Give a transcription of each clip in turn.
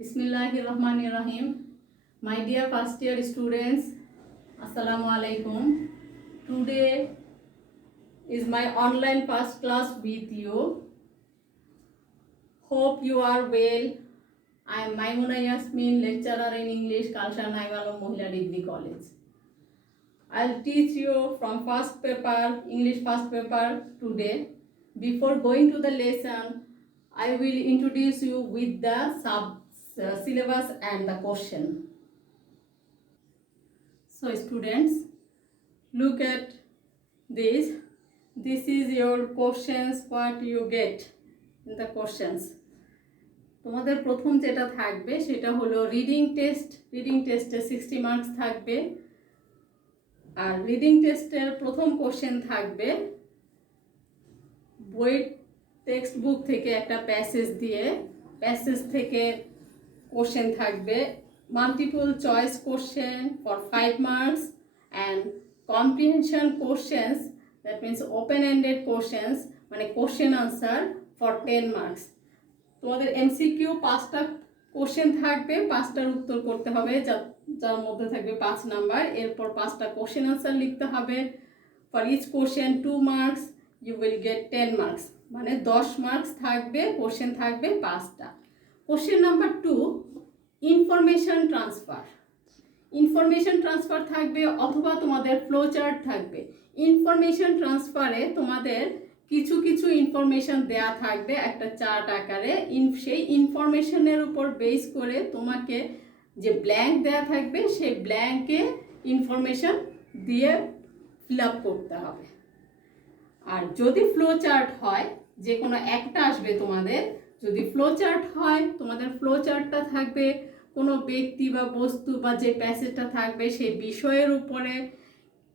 Bismillahirrahmanirrahim. My dear first year students, Assalamu alaikum. Today is my online first class with you. Hope you are well. I am Maimuna Yasmin, lecturer in English, Kalshan Naiwalo Mohila Degree College. I'll teach you from first paper, English first paper today. Before going to the lesson, I will introduce you with the syllabus and the question. So students, look at this. This is your questions, what you get in the questions. তোমাদের প্রথম যেটা থাকবে সেটা হলো reading টেস্টে 60 marks থাকবে। Are reading টেস্টের প্রথম কোশ্চেন থাকবে বই টেক্সট বুক থেকে একটা প্যাসেজ থেকে কোশ্চেন থাকবে, multiple choice question for 5 marks and comprehension questions, that means open ended questions, মানে কোশ্চেন আনসার ফর 10 মার্কস। তোমাদের এমসিকিউ 5টা কোশ্চেন থাকবে, 5টার উত্তর করতে হবে, যার মধ্যে থাকবে 5 নাম্বার। এরপর 5টা কোশ্চেন আনসার লিখতে হবে। For each question 2 marks, you will get 10 marks, মানে 10 মার্কস থাকবে, কোশ্চেন থাকবে 5টা। কোশ্চেন নাম্বার 2, ইনফরমেশন ট্রান্সফার থাকবে অথবা তোমাদের ফ্লো চার্ট থাকবে। ইনফরমেশন ট্রান্সফারে তোমাদের কিছু ইনফরমেশন দেয়া থাকবে একটা চার্ট আকারে। সেই ইনফরমেশনের উপর বেস করে তোমাকে যে ব্ল্যাঙ্ক দেয়া থাকবে সেই ব্ল্যাঙ্কে ইনফরমেশন দিয়ে ফিল আপ করতে হবে। আর যদি ফ্লো চার্ট হয়, যে কোনো একটা আসবে তোমাদের, যদি ফ্লো চার্ট হয় তোমাদের ফ্লো চার্টটা থাকবে কোনো ব্যক্তি বা বস্তু বা যে প্যাসেজটা থাকবে সেই বিষয়ের উপরে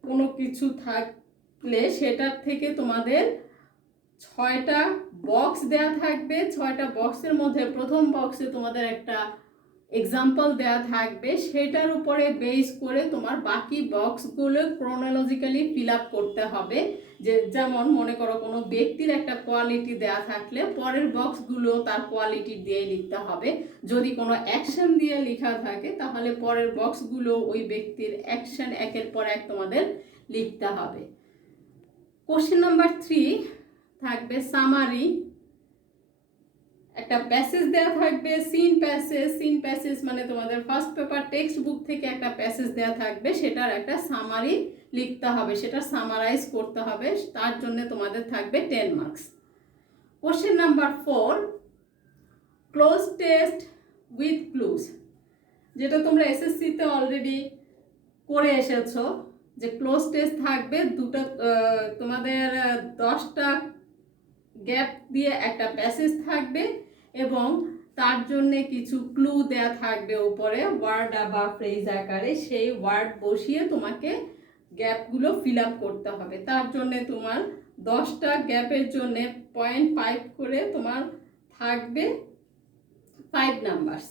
কোনো কিছু থাকলে সেটার থেকে তোমাদের 6টা বক্স দেয়া থাকবে। 6টা বক্সের মধ্যে প্রথম বক্সে তোমাদের একটা এক্সাম্পল দেয়া থাকবে, সেটার উপরে বেস করে তোমার বাকি বক্সগুলো ক্রোনোলজিক্যালি ফিল আপ করতে হবে। যেমন মনে করো কোনো ব্যক্তির একটা কোয়ালিটি দেয়া থাকলে পরের বক্সগুলো তার কোয়ালিটি দিয়ে লিখতে হবে। যদি কোনো অ্যাকশন দিয়ে লেখা থাকে তাহলে পরের বক্সগুলো ওই ব্যক্তির অ্যাকশন একের পর এক তোমাদের লিখতে হবে। কোশ্চেন নাম্বার 3 থাকবে সামারি। একটা প্যাসেজ দেয়া থাকবে, সিন প্যাসেজ মানে তোমাদের ফার্স্ট পেপার টেক্সট বুক থেকে একটা প্যাসেজ দেয়া থাকবে, সেটার একটা সামারি লিখতে হবে, সেটা সামারাইজ করতে হবে, তার জন্য তোমাদের থাকবে 10 marks. Question number 4, cloze test with clues, যেটা তোমরা এসএসসিতে অলরেডি করে এসেছো, যে ক্লোজ টেস্ট থাকবে দুটো, তোমাদের 10টা গ্যাপ দিয়ে একটা প্যাসেজ থাকবে এবং তার জন্য কিছু ক্লু দেয়া থাকবে উপরে ওয়ার্ড বা ফ্রেজ আকারে। সেই ওয়ার্ড বসিয়ে তোমাকে গ্যাপগুলো ফিল আপ করতে হবে। তার জন্য তোমার 10টা গ্যাপের জন্য 0.5 করে তোমার থাকবে 5 numbers.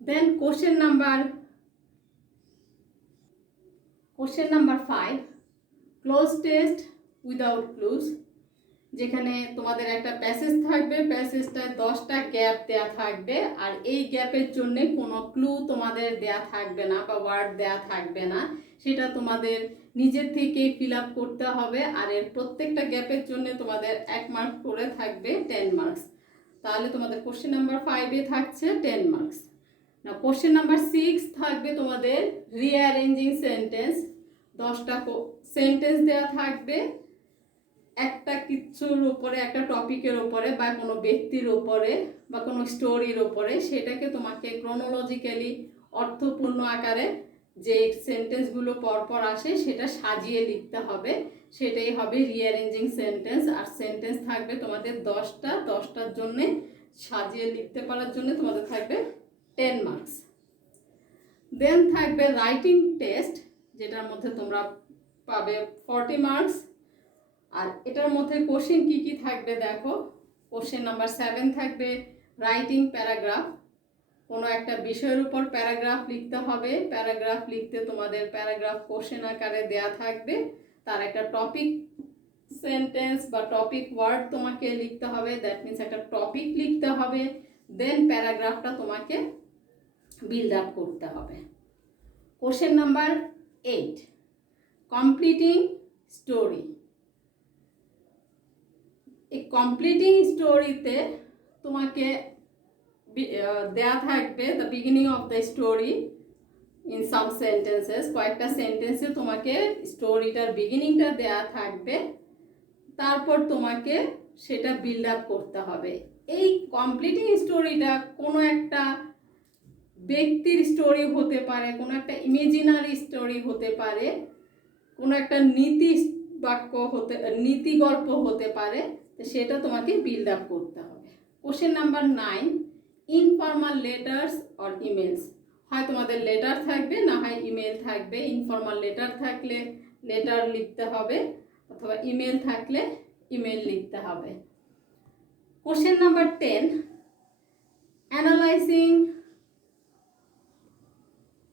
Then question number 5, cloze test without clues, যেখানে তোমাদের একটা প্যাসেজ থাকবে, প্যাসেজটায় 10টা গ্যাপ দেয়া থাকবে আর এই গ্যাপের জন্য কোনো ক্লু তোমাদের দেয়া থাকবে না বা ওয়ার্ড দেয়া থাকবে না, সেটা তোমাদের নিজের থেকে ফিল আপ করতে হবে। আর এর প্রত্যেকটা গ্যাপের জন্য তোমাদের 1 মার্ক করে থাকবে 10 মার্কস। তাহলে তোমাদের কোশ্চেন নাম্বার 5-এ থাকছে 10 মার্কস। না, কোশ্চেন নাম্বার 6 থাকবে তোমাদের রিঅ্যারেঞ্জিং সেন্টেন্স। 10টা সেন্টেন্স দেয়া থাকবে একটা কিছুর উপরে, একটা টপিকের উপরে বা কোনো ব্যক্তির উপরে বা কোনো স্টোরির উপরে, সেটাকে তোমাকে ক্রোনোলজিক্যালি অর্থপূর্ণ আকারে যে সেন্টেন্সগুলো পরপর আসে সেটা সাজিয়ে লিখতে হবে, সেটাই হবে রিঅ্যারেঞ্জিং সেন্টেন্স। আর সেন্টেন্স থাকবে তোমাদের 10টার জন্যে সাজিয়ে লিখতে পারার জন্য তোমাদের থাকবে 10 মার্কস। দেন থাকবে রাইটিং টেস্ট, যেটার মধ্যে তোমরা পাবে 40 মার্কস। আর এটার মধ্যে কোশ্চেন কি থাকবে দেখো। কোশ্চেন নাম্বার 7 থাকবে রাইটিং প্যারাগ্রাফ, কোনো একটা বিষয়ের উপর প্যারাগ্রাফ লিখতে হবে। প্যারাগ্রাফ লিখতে তোমাদের প্যারাগ্রাফ কোশ্চেন আকারে দেয়া থাকবে, তার একটা টপিক সেন্টেন্স বা টপিক ওয়ার্ড তোমাকে লিখতে হবে, দ্যাট মিনস একটা টপিক লিখতে হবে। দেন প্যারাগ্রাফটা তোমাকে বিল্ড আপ করতে হবে। Question number 8, completing story. এই কমপ্লিটিং স্টোরিতে তোমাকে দেয়া থাকবে the beginning of the story in some sentences, কয়েকটা সেন্টেন্সে তোমাকে স্টোরিটার বিগিনিংটা দেয়া থাকবে, তারপর তোমাকে সেটা বিল্ড আপ করতে হবে। এই কমপ্লিটিং স্টোরিটা কোনো একটা ব্যক্তির স্টোরি হতে পারে, কোনো একটা ইমেজিনারি স্টোরি হতে পারে, কোনো একটা নীতি গল্প হতে পারে, তো সেটা তোমাকে বিল্ড আপ করতে হবে। Question number 9, informal letters or emails. হয় তোমাদের লেটার থাকবে, না হয় ইমেল থাকবে। ইনফর্মাল লেটার থাকলে লেটার লিখতে হবে, অথবা ইমেল থাকলে ইমেল লিখতে হবে। Question number 10, analysing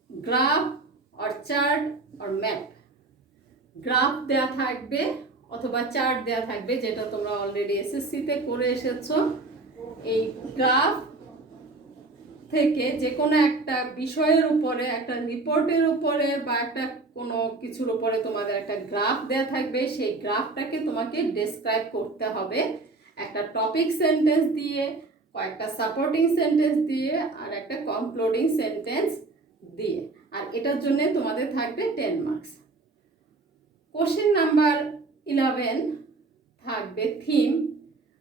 graph or chart or map. Graph দেয়া থাকবে অথবা চার্ট দেয়া থাকবে, যেটা তোমরা অলরেডি এসএসসিতে করে এসেছো। এই গ্রাফ থেকে যে কোনো একটা বিষয়ের উপরে, একটা রিপোর্টের উপরে বা একটা কোনো কিছুর উপরে তোমাদের একটা গ্রাফ দেয়া থাকবে, সেই গ্রাফটাকে তোমাকে ডেসক্রাইব করতে হবে একটা টপিক সেন্টেন্স দিয়ে, কয়েকটা সাপোর্টিং সেন্টেন্স দিয়ে, আর একটা কনক্লুডিং সেন্টেন্স দিয়ে। আর এটার জন্য তোমাদের থাকবে 10 মার্কস। কোশ্চেন নাম্বার 11 থাকবে থিম,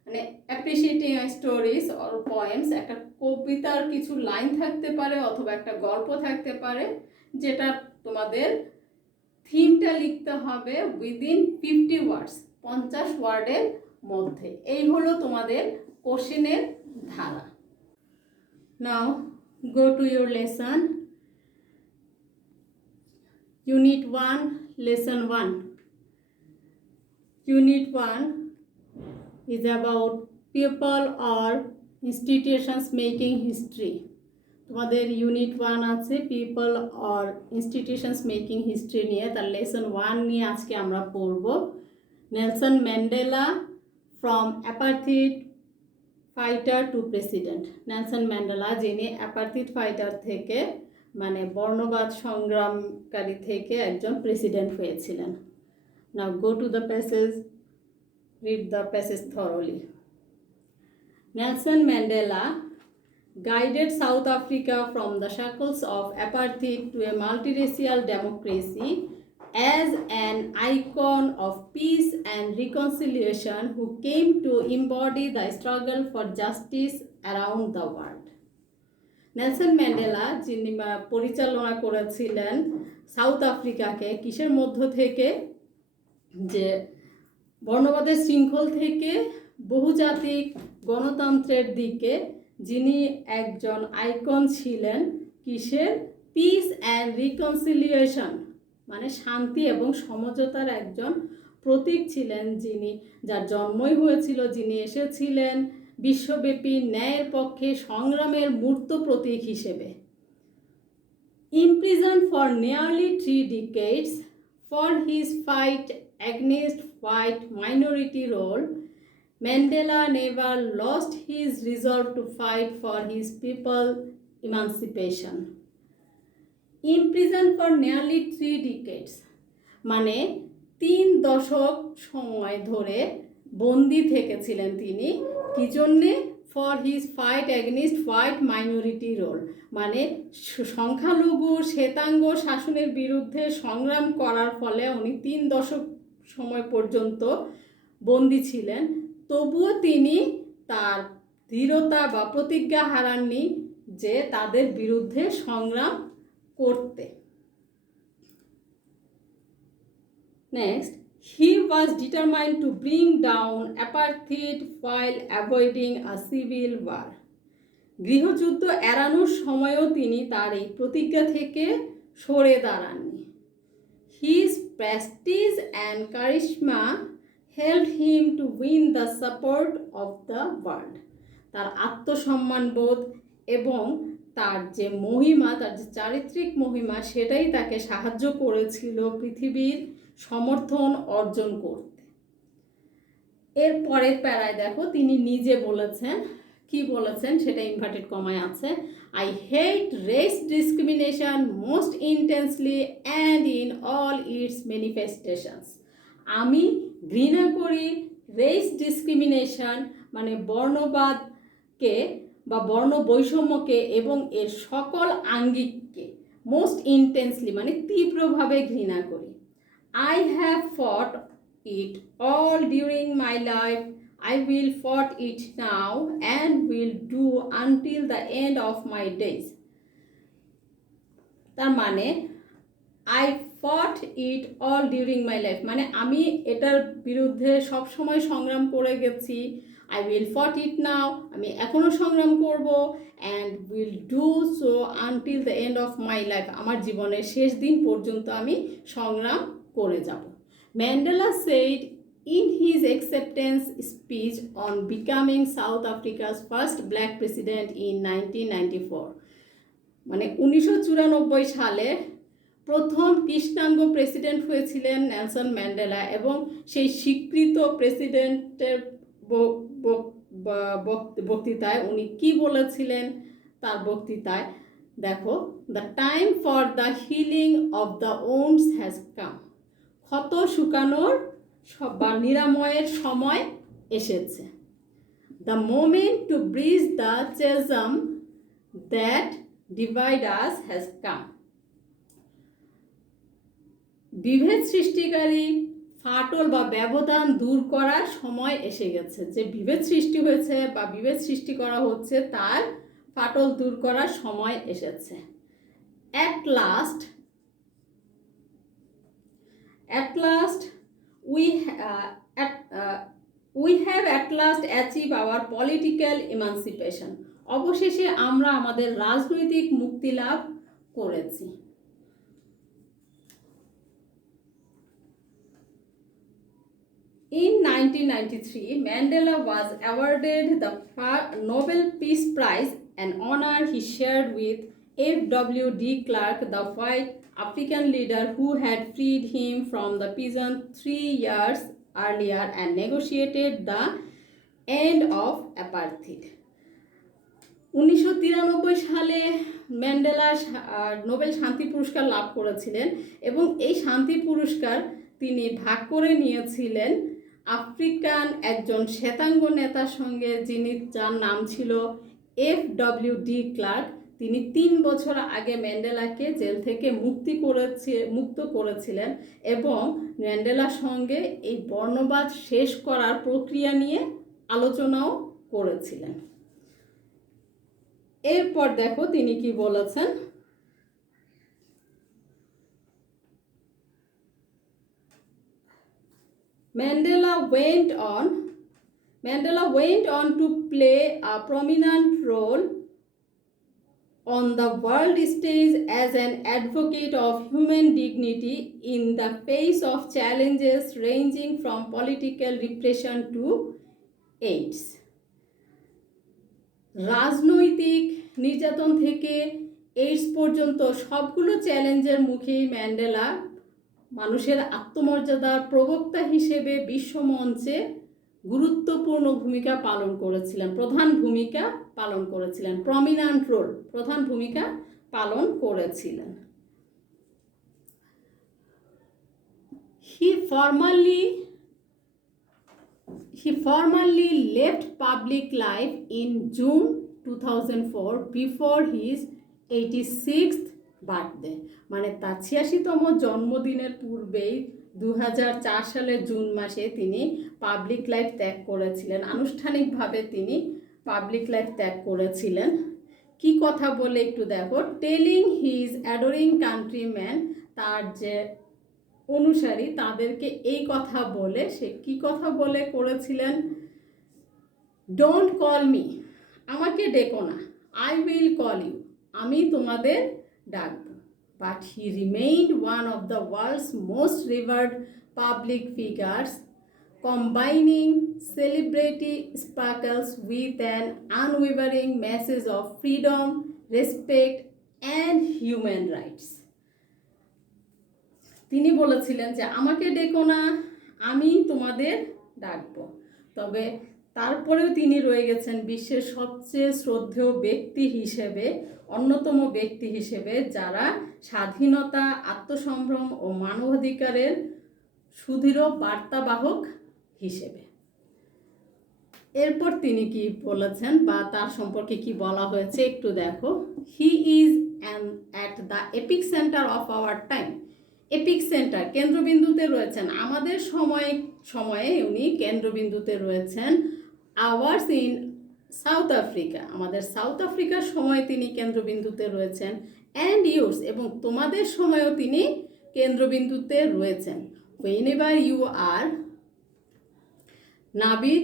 মানে অ্যাপ্রিসিয়েটিং স্টোরিজ অর পোয়েমস। একটা কবিতার কিছু লাইন থাকতে পারে অথবা একটা গল্প থাকতে পারে, যেটা তোমাদের থিমটা লিখতে হবে উইদিন 50 ওয়ার্ডস, 50 ওয়ার্ডের মধ্যে। এই হলো তোমাদের কোশ্চেনের ধারা। Now go to your lesson. Unit 1, Lesson 1. Unit 1 is about people or institutions making history. তোমাদের Unit 1 আছে people or institutions making history নিয়ে, তার Lesson 1 নিয়ে আজকে আমরা পড়ব। Nelson Mandela from apartheid fighter to president. Nelson Mandela, যিনি অ্যাপার্থিড fighter থেকে, মানে বর্ণবাদ সংগ্রামকারী থেকে একজন প্রেসিডেন্ট হয়েছিলেন। Now go to the passage, read the passage thoroughly. Nelson Mandela guided South Africa from the shackles of apartheid to a multiracial democracy as an icon of peace and reconciliation who came to embody the struggle for justice around the world. Nelson Mandela, যিনি পরিচালনা করেছিলেন south আফ্রিকাকে কিসের মধ্য থেকে, যে বর্ণবাদের শৃঙ্খল থেকে বহুজাতিক গণতন্ত্রের দিকে, যিনি একজন আইকন ছিলেন কিসের, পিস অ্যান্ড রিকনসিলিয়েশন, মানে শান্তি এবং সমঝোতার একজন প্রতীক ছিলেন, যিনি, যার জন্মই হয়েছিল, যিনি এসেছিলেন বিশ্বব্যাপী ন্যায়ের পক্ষে সংগ্রামের মূর্ত প্রতীক হিসেবে। Imprisoned for nearly 3 decades for his fight against white minority rule, Mandela never lost his resolve to fight for his people's emancipation. Imprisoned for nearly 3 decades, মানে 3 দশক সময় ধরে বন্দি থেকেছিলেন তিনি। কি জন্যে? For his fight against white minority rule, মানে সংখ্যালঘু শ্বেতাঙ্গ শাসনের বিরুদ্ধে সংগ্রাম করার ফলে উনি 3 দশক সময় পর্যন্ত বন্দি ছিলেন। তবুও তিনি তার দৃঢ়তা বা প্রতিজ্ঞা হারাননি যে তাদের বিরুদ্ধে সংগ্রাম করতে। Next, he was determined to bring down apartheid while avoiding a civil war. গৃহযুদ্ধ এড়ানোর সময়ও তিনি তার এই প্রতিজ্ঞা থেকে সরে দাঁড়াননি। His prestige and charisma helped him to win the support of the world. তার আত্মসম্মানবোধ এবং তার যে মহিমা, তার যে চারিত্রিক মহিমা, সেটাই তাকে সাহায্য করেছিল পৃথিবীর সমর্থন অর্জন করতে। এর পরের প্যারায় দেখো, তিনি নিজে বলেছেন, কি বলেছেন সেটা ইনভার্টেড কমায় আছে। I hate race discrimination most intensely and in all it's manifestations. আমি ঘৃণা করি রেস ডিসক্রিমিনেশন মানে বর্ণবাদকে বা বর্ণ বৈষম্যকে এবং এর সকল আঙ্গিককে, মোস্ট ইন্টেন্সলি মানে তীব্রভাবে ঘৃণা করি। I have fought it all during my life. I will fight it now and will do until the end of my days. তার মানে I fought it all during my life মানে আমি এটার বিরুদ্ধে সব সময় সংগ্রাম করে গেছি। I will fight it now আমি এখনো সংগ্রাম করব and will do so until the end of my life আমার জীবনের শেষ দিন পর্যন্ত আমি সংগ্রাম করে যাব। Mandela said in his acceptance speech on becoming South Africa's first black president in 1994 মানে 1994 সালে প্রথম কৃষ্ণাঙ্গ প্রেসিডেন্ট হয়েছিলেন নেলসন ম্যান্ডেলা এবং সেই স্বীকৃত প্রেসিডেন্টের বক্তৃতায় উনি কি বলেছিলেন তার বক্তৃতায় দেখো, the time for the healing of the wounds has come, ক্ষত শুকানোর বা নিরাময়ের সময় এসেছে। The moment to bridge the chasm that divide us has come, বিভেদ সৃষ্টিকারী ফাটল বা ব্যবধান দূর করার সময় এসে গেছে। যে বিভেদ সৃষ্টি হয়েছে বা বিভেদ সৃষ্টি করা হচ্ছে তার ফাটল দূর করার সময় এসেছে। At last we have at last achieved our political emancipation. অবশেষে আমরা আমাদের রাজনৈতিক মুক্তি লাভ করেছি। In 1993, Mandela was awarded the Nobel Peace Prize, an honor he shared with F.W. de Klerk, the white African leader who had freed him from the prison 3 years earlier and negotiated the end of apartheid. 1993 সালে Mandela Nobel শান্তি পুরস্কার লাভ করেছিলেন এবং এই শান্তি পুরস্কার তিনি ভাগ করে নিয়েছিলেন আফ্রিকান একজন শ্বেতাঙ্গ নেতার সঙ্গে, যার নাম ছিল F.W. de Klerk। তিনি 3 বছর আগে ম্যান্ডেলাকে জেল থেকে মুক্ত করেছিলেন এবং ম্যান্ডেলার সঙ্গে এই বর্ণবাদ শেষ করার প্রক্রিয়া নিয়ে আলোচনাও করেছিলেন। এরপর দেখো তিনি কি বলেছেন। Mandela went on to play a prominent role on the world stage as an advocate of human dignity in the face of challenges ranging from political repression to AIDS. রাজনৈতিক নির্যাতন থেকে এইডস পর্যন্ত সবগুলো চ্যালেঞ্জের মুখেই ম্যান্ডেলা মানুষের আত্মমর্যাদার প্রবক্তা হিসেবে বিশ্বমঞ্চে গুরুত্বপূর্ণ ভূমিকা পালন করেছিলেন, প্রধান ভূমিকা পালন করেছিলেন, প্রমিনেন্ট রোল, প্রধান ভূমিকা পালন করেছিলেন। He formally left public life in June 2004 before his 86th birthday মানে তার 86তম জন্মদিনের পূর্বেই 2004 সালের জুন মাসে তিনি পাবলিক লাইফ ত্যাগ করেছিলেন। আনুষ্ঠানিকভাবে তিনি পাবলিক লাইফ ত্যাগ করেছিলেন। কি কথা বলে একটু দেখো, টেলিং হিজ অ্যাডোরিং কান্ট্রিম্যান, তার যে অনুসারী তাদেরকে এই কথা বলে, সে কি কথা বলে করেছিলেন, ডোন্ট কল মি, আমাকে ডেকো না, আই উইল কল ইউ, আমি তোমাদের ডাকব। But he remained one of the world's most revered public figures, combining celebrity sparkles with an unwavering message of freedom, respect and human rights. তিনি বলেছিলেন যে আমাকে ডেকো না, আমি তোমাদের ডাকব। তবে তারপরেও তিনি রয়ে গেছেন বিশ্বের সবচেয়ে শ্রদ্ধেয় ব্যক্তি হিসেবে, অন্যতম ব্যক্তি হিসেবে, যারা স্বাধীনতা, আত্মসম্ভ্রম ও মানবাধিকারের সুদৃঢ় বার্তাবাহক হিসেবে। এরপর তিনি কি বলেছেন বা তার সম্পর্কে কি বলা হয়েছে একটু দেখো। He is at the epic centre of our time. Epic centre, কেন্দ্রবিন্দুতে রয়েছেন, আমাদের সময়ে উনি কেন্দ্রবিন্দুতে রয়েছেন। আওয়ার্স ইন সাউথ আফ্রিকা, আমাদের সাউথ আফ্রিকার সময় তিনি কেন্দ্রবিন্দুতে রয়েছেন। অ্যান্ড ইউর্স, এবং তোমাদের সময়ও তিনি কেন্দ্রবিন্দুতে রয়েছেন। whenever you are Navid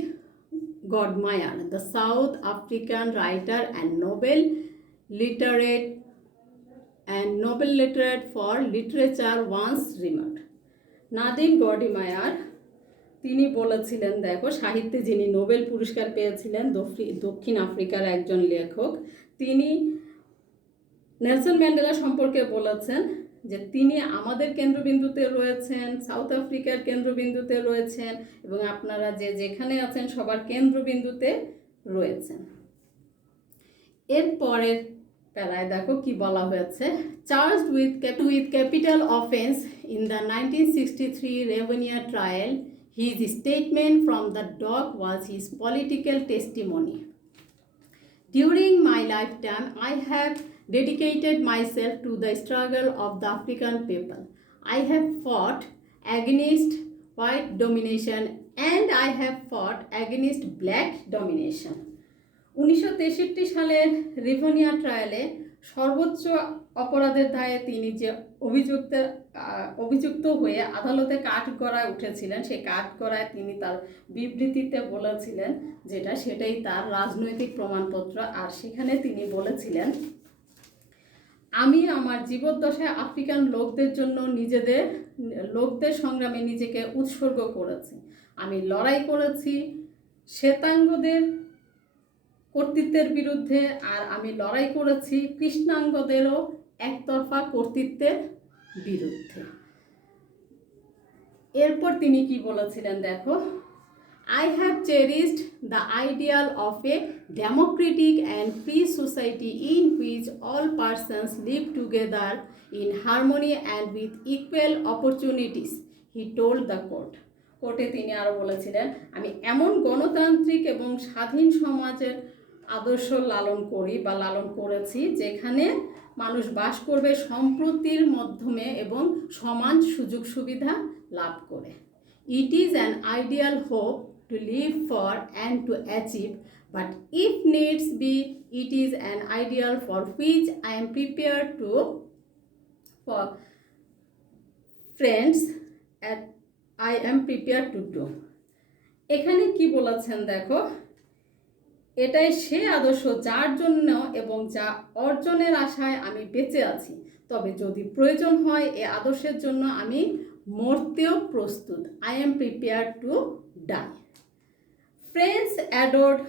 Godmeyer, the South African writer and Nobel laureate for literature once remarked. Nadim গডিমায়ার তিনি বলেছিলেন, দেখো, সাহিত্যে যিনি নোবেল পুরস্কার পেয়েছিলেন, দক্ষিণ আফ্রিকার একজন লেখক, তিনি নেলসন ম্যান্ডেলা সম্পর্কে বলেছেন যে তিনি আমাদের কেন্দ্রবিন্দুতে রয়েছেন, সাউথ আফ্রিকার কেন্দ্রবিন্দুতে রয়েছেন, এবং আপনারা যেখানে আছেন সবার কেন্দ্রবিন্দুতে রয়েছেন। এরপরের প্যারায় দেখো কি বলা হয়েছে। Charged with capital offence in the 1963 Revonia trial, his statement from the dock was his political testimony. During my lifetime, I have dedicated myself to the struggle of the African people. I have fought against white domination and I have fought against black domination. 1963 সালের রিভোনিয়া ট্রায়ালে সর্বোচ্চ অপরাধের দায়ে তিনি যে অভিযুক্ত হয়ে আদালতে কাঠগড়ায় উঠেছিলেন, সেই কাঠগড়ায় তিনি তার বিবৃতিতে বলেছিলেন, সেটাই তার রাজনৈতিক প্রমাণপত্র। আর সেখানে তিনি বলেছিলেন, আমি আমার জীবদ্দশায় আফ্রিকান লোকদের সংগ্রামে নিজেকে উৎসর্গ করেছি। আমি লড়াই করেছি শ্বেতাঙ্গদের কর্তৃত্বের বিরুদ্ধে, আর আমি লড়াই করেছি কৃষ্ণাঙ্গদেরও একতরফা কর্তৃত্বের বিরুদ্ধে। এরপর তিনি কি বলেছিলেন দেখো। I have cherished the ideal of a democratic and free society in which all persons live together in harmony and with equal opportunities, he told the court. কোর্টে তিনি আরও বলেছিলেন, আমি এমন গণতান্ত্রিক এবং স্বাধীন সমাজের আদর্শ লালন করেছি যেখানে মানুষ বাস করবে সম্প্রীতির মাধ্যমে এবং সমান সুযোগ সুবিধা লাভ করে। It is an ideal hope to live for and to achieve, but if needs be, it is an ideal for which I am prepared to for friends and I am prepared to do. এখানে কি বলেছেন দেখো, এটাই সে আদর্শ যার জন্য এবং যা অর্জনের আশায় আমি বেঁচে আছি, তবে যদি প্রয়োজন হয় এ আদর্শের জন্য আমি মরতেও প্রস্তুত। I am prepared to die. Friends adored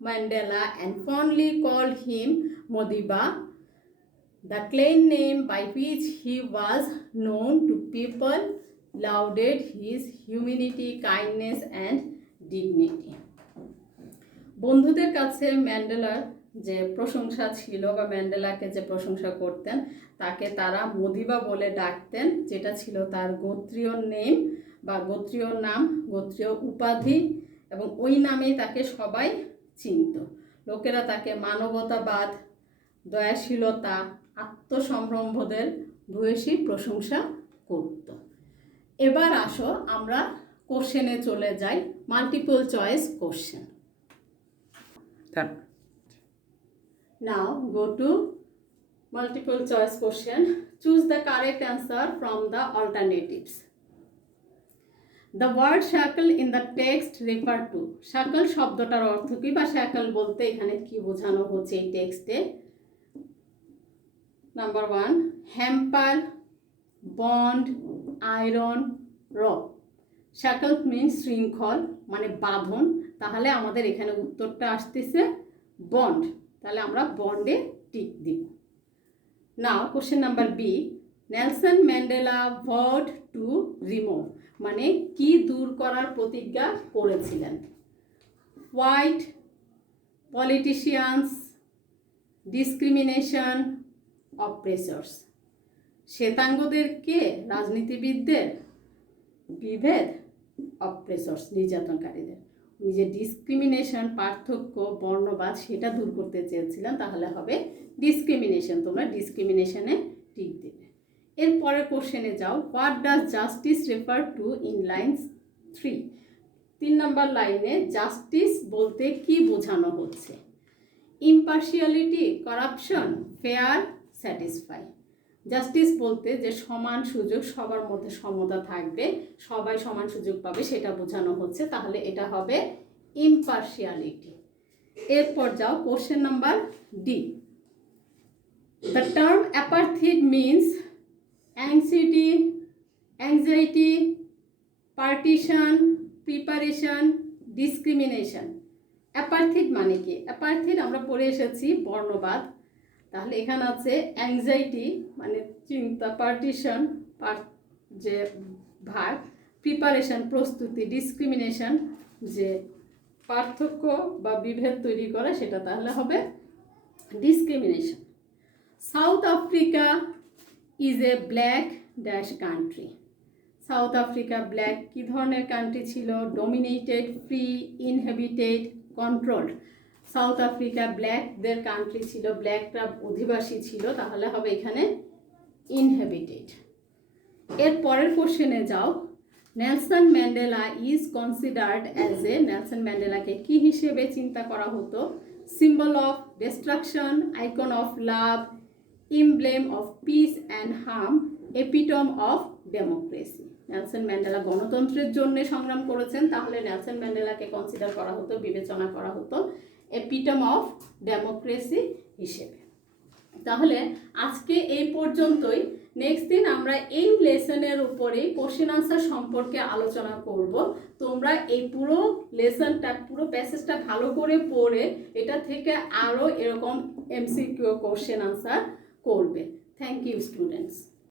Mandela and fondly called him Modiba, the clan name by which he was known to people, lauded his humanity, kindness and dignity. বন্ধুদের কাছে ম্যান্ডেলার যে প্রশংসা ছিল বা ম্যান্ডেলাকে যে প্রশংসা করতেন তাকে তারা মদিবা বলে ডাকতেন, যেটা ছিল তার গোত্রীয় নেম বা গোত্রীয় নাম, গোত্রীয় উপাধি, এবং ওই নামেই তাকে সবাই চিনত। লোকেরা তাকে মানবতাবাদ, দয়াশীলতা, আত্মসম্ভ্রমবোধের ভূয়সী প্রশংসা করত। এবার আসো আমরা কোশ্চেনে চলে যাই, multiple choice question. Now go to multiple choice question. Choose the correct answer from the alternatives. The word shackle in the text refer to. shackle শব্দটার অর্থ কি বা shackle বলতে এখানে কি বোঝানো হচ্ছে এই টেক্সটে? Number 1, hamper, bond, iron, rope. shackle means শৃঙ্খল, মানে বাঁধন। তাহলে আমাদের এখানে উত্তরটা আসতেছে বন্ড। তাহলে আমরা বন্ডে টিক দিব। Now question number B, Nelson Mandela vote to remove, মানে কি দূর করার প্রতিজ্ঞা করেছিলেন? white politicians, discrimination, oppressors. শ্বেতাঙ্গদেরকে রাজনীতিবিদদের, বিভেদ, অপ্রেসর্স নির্যাতনকারীদের। উনি যে ডিসক্রিমিনেশন, পার্থক্য, বর্ণবাদ সেটা দূর করতে চেয়েছিলেন, তাহলে হবে ডিসক্রিমিনেশন। তোমরা ডিসক্রিমিনেশনে টিক দেবে। এরপরে কোশ্চেনে যাও, what does justice refer to in lines 3? 3 নম্বর লাইনে জাস্টিস বলতে কি বোঝানো হচ্ছে? Impartiality, corruption, fair, satisfy. Justice বলতে যে সমান সুযোগ, সবার মধ্যে সমতা থাকবে, সবাই সমান সুযোগ পাবে, সেটা বোঝানো হচ্ছে, তাহলে এটা হবে ইম্পার্শিয়ালিটি। এরপর যাও question number D. The term apartheid means anxiety, partition, preparation, discrimination. Apartheid মানে কি? অ্যাপার্থিড আমরা পড়ে এসেছি বর্ণবাদ, তাহলে এখানে আছে অ্যাংজাইটি মানে চিন্তা, পার্টিশন যে ভাগ, প্রিপারেশন প্রস্তুতি, ডিসক্রিমিনেশন যে পার্থক্য বা বিভেদ তৈরি করা, সেটা তাহলে হবে discrimination. South Africa is a black dash country. South Africa black কী ধরনের কান্ট্রি ছিল? Dominated, free, inhabited, controlled. South Africa ব্ল্যাকদের কান্ট্রি ছিল, ব্ল্যাকরা অধিবাসী ছিল, তাহলে হবে এখানে ইনহেবিটেড। এর পরের কোশ্চেনে যাও, Nelson Mandela is considered as a, Nelson ম্যান্ডেলাকে কি হিসেবে চিন্তা করা হতো? Symbol of destruction, icon of love, emblem of peace and harm, epitome of democracy. Nelson Mandela গণতন্ত্রের জন্য সংগ্রাম করেছেন, তাহলে নেলসন ম্যান্ডেলাকে কনসিডার করা হতো, বিবেচনা করা হতো এপিটম অফ ডেমোক্রেসি হিসেবে। তাহলে আজকে এই পর্যন্তই। নেক্সট দিন আমরা এই লেসনের উপরে কোশ্চেন আনসার সম্পর্কে আলোচনা করব। তোমরা এই পুরো লেসনটা, পুরো প্যাসেজটা ভালো করে পড়ে এটা থেকে আরও এরকম এমসিকিউ কোশ্চেন আনসার করবে। Thank you students.